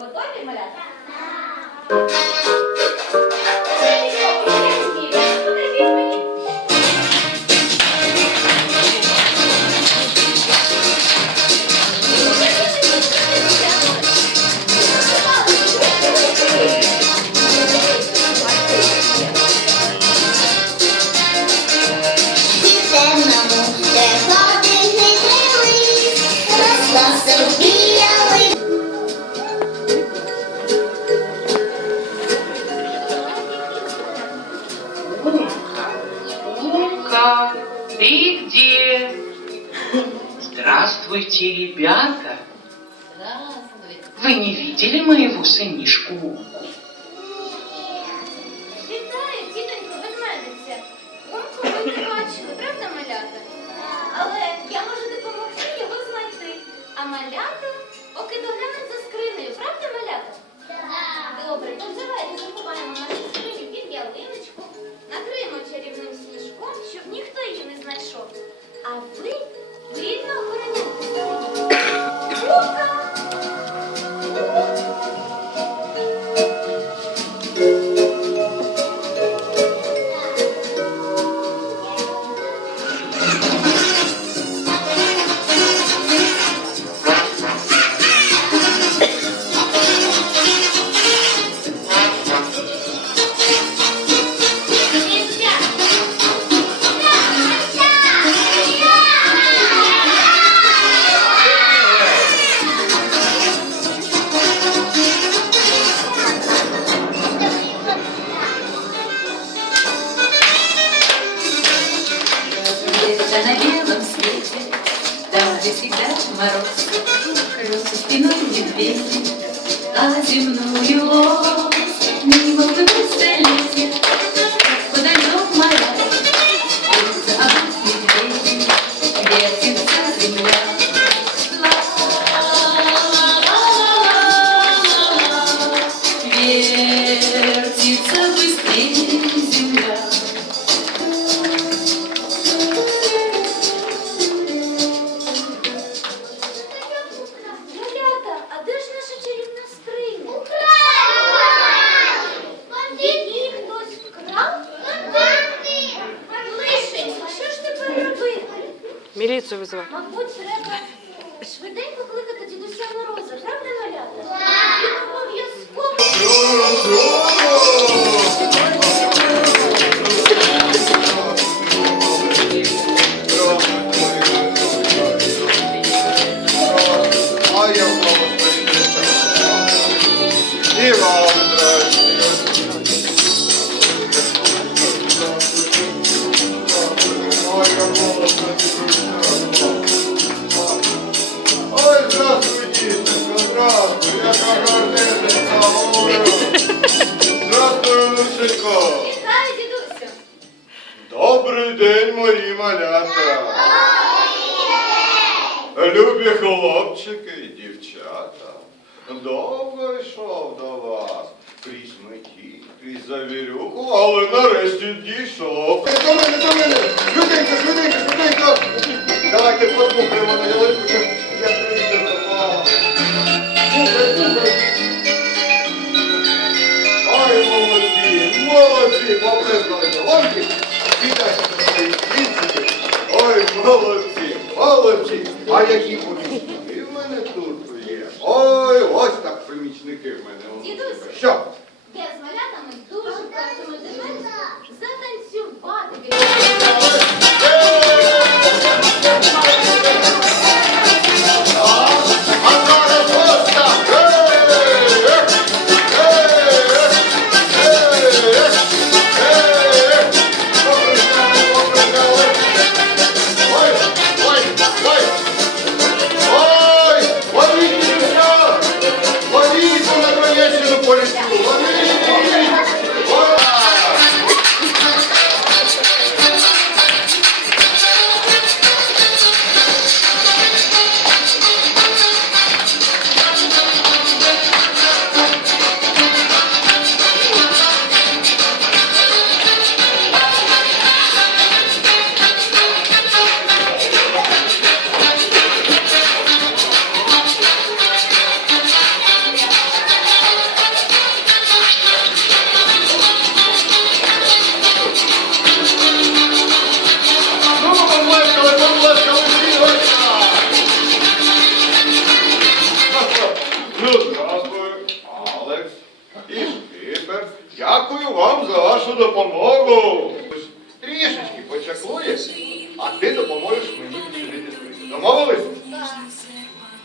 Готові малята? Південному, ты где? Здравствуйте, ребята. Вы не видели моего сынишку Умку? Вітаю, тітонько, ведмедиця. Умку ви не бачили, правда, малята? Але я можу допомогти його знайти. А малята мороз, Крылся спиной медведь, а земную ось Мимо бы Міліцію визивай. Мабуть, треба швиденько кликати дідуся Мороза, правда, малята? Він обов'язково. А я Любі хлопчики і дівчата. Довго йшов до вас. Крізь меті, крізь завірюху, але нарешті дійшов. До мене, до мене! Швиденько, швиденько, швиденько! Давайте подмухаємо на ялинку, я приїхав. Слухай, слухай. Ой, молодці, молодці, поплескали долоньки, кидайте на свої кінчики. Ой, молодці, молодці. Are you people?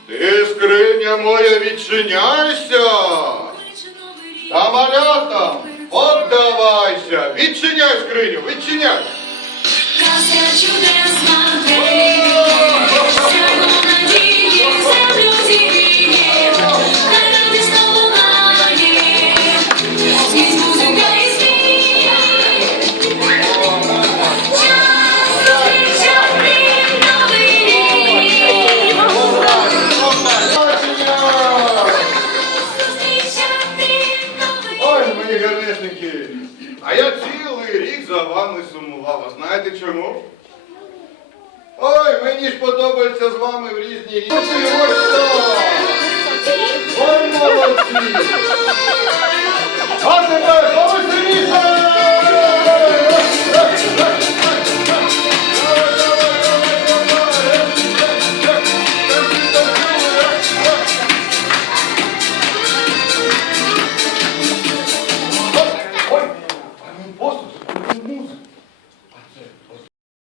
Ти скриня моя відчиняйся, та малятам Отдавайся! Відчиняй скриню, відчиняй! Кася чудесна,